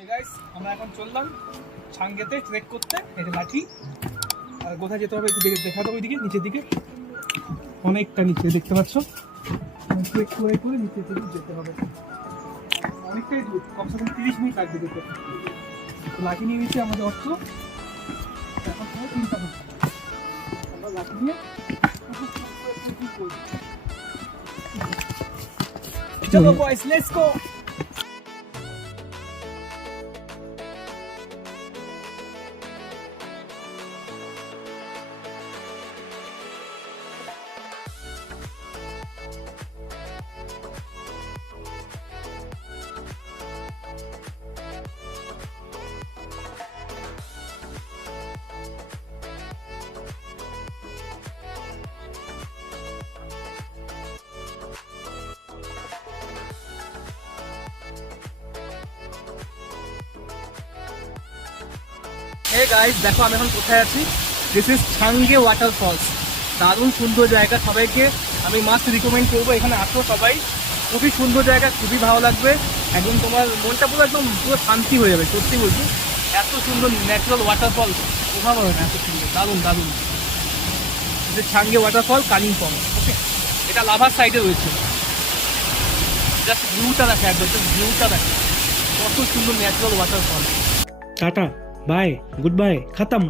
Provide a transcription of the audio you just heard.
আমরা এখন চললাম ছাঙ্গেতে ট্রেক করতে। এটা লাঠি আর কোথায় যেতে হবে একটু দেখা দেবো, ওইদিকে নিচের দিকে অনেকটা নিচে দেখতে পাচ্ছ। ট্রেক করে করে নিচের দিকে যেতে হবে, অনেকটাই দূর, কমসে কম 30 মিনিট লাগবে যেতে। লাঠি নিয়ে নিচ্ছি আমাদের অর্থ, এখন চিন্তা করছি আমরা লাঠি নিয়ে চলো বয়েস, লেটস গো। হে গাইস, দেখো আমি এখন কোথায় আছি। This is ছাঙ্গে waterfalls. দারুণ সুন্দর জায়গা, সবাইকে আমি মাস্ট রিকমেন্ড করবো। এখানে আসো সবাই, খুবই সুন্দর জায়গা, খুবই ভালো লাগবে। একদম তোমার মনটা পুরো একদম পুরো শান্তি হয়ে যাবে, সত্যি বলছি। এত সুন্দর ন্যাচারাল ওয়াটারফল, কোথাও হবে না এত সুন্দর, দারুণ দারুণ। যে ছাঙ্গে ওয়াটারফল কালিম্পং, ওকে, এটা লাভার সাইডে রয়েছে। জাস্ট ভিউটা দেখে, একদম ভিউটা দেখে, কত সুন্দর ন্যাচারাল ওয়াটারফল। টাটা, বাই, গুড বাই, খতম।